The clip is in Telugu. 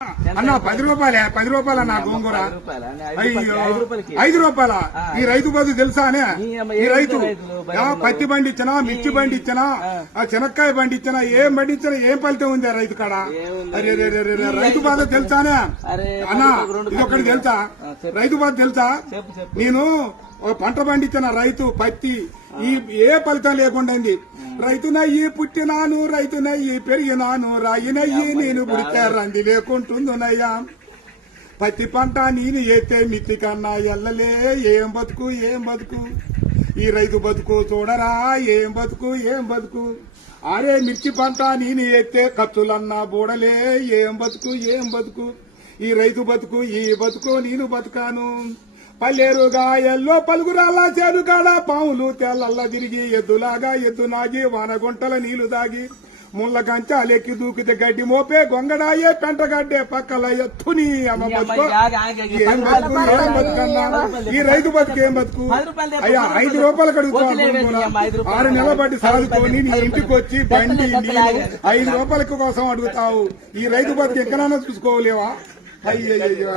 అన్న 10 రూపాయలే 10 రూపాయల నా గోంగూర అయ్యో 5 రూపాయల ఈ రైతు బదులు తెలుసా అనే ఈ రైతు పత్తి బండి ఇచ్చినా మిర్చి బండి ఇచ్చినా శనక్కాయ బండి ఇచ్చినా ఏం బండి ఇచ్చినా ఏం ఫలితం ఉంది రైతు కాడ అరే రైతు బాధ తెలుసానే అన్న ఇది ఒకటి తెలుసా రైతు బాధ తెలుసా నేను పంట పండించిన రైతు పత్తి ఈ ఏ ఫలితం లేకుండా రైతునయ్యి పుట్టినాను రైతునయ్యి పెరిగినాను రాయినయ్యి నేను పుడితే రంది లేకుంటుందునయ్యా పత్తి పంట నేను ఎత్తే మిత్తి కన్నా ఎల్లలే ఏం బతుకు ఏం బతుకు ఈ రైతు బతుకు చూడరా ఏం బతుకు ఏం బతుకు అరే మిర్చి పంట నేను ఎత్తే ఖర్చులన్నా బూడలే ఏం బతుకు ఏం బతుకు ఈ రైతు బతుకు ఈ బతుకు నేను బతుకాను పల్లెరుగా ఎల్లో పలుగురాల్లా చేను కాడ పాములు తెల్లల్లా తిరిగి ఎద్దులాగా ఎద్దు నాగి వానగుంటల నీళ్లు దాగి ముళ్ళ గంచాలెక్కి దూకితే గడ్డి మోపే గొంగడాయే పెంటగడ్డే పక్కల ఎత్తుని అమ్మ బతుకు ఏం బతుకు ఏం బతుకన్నా ఈ రైతు బతుకు ఏం బతుకు అయ్యా 5 రూపాయలు అడుగుతాను 6 నెలల బట్టి సాదుకొని నీ ఇంటికి వచ్చి బండి నీళ్ళు 5 రూపాయల కోసం అడుగుతావు ఈ రైతు బతుకు ఎక్కడైనా చూసుకోలేవా అయ్యయ్యా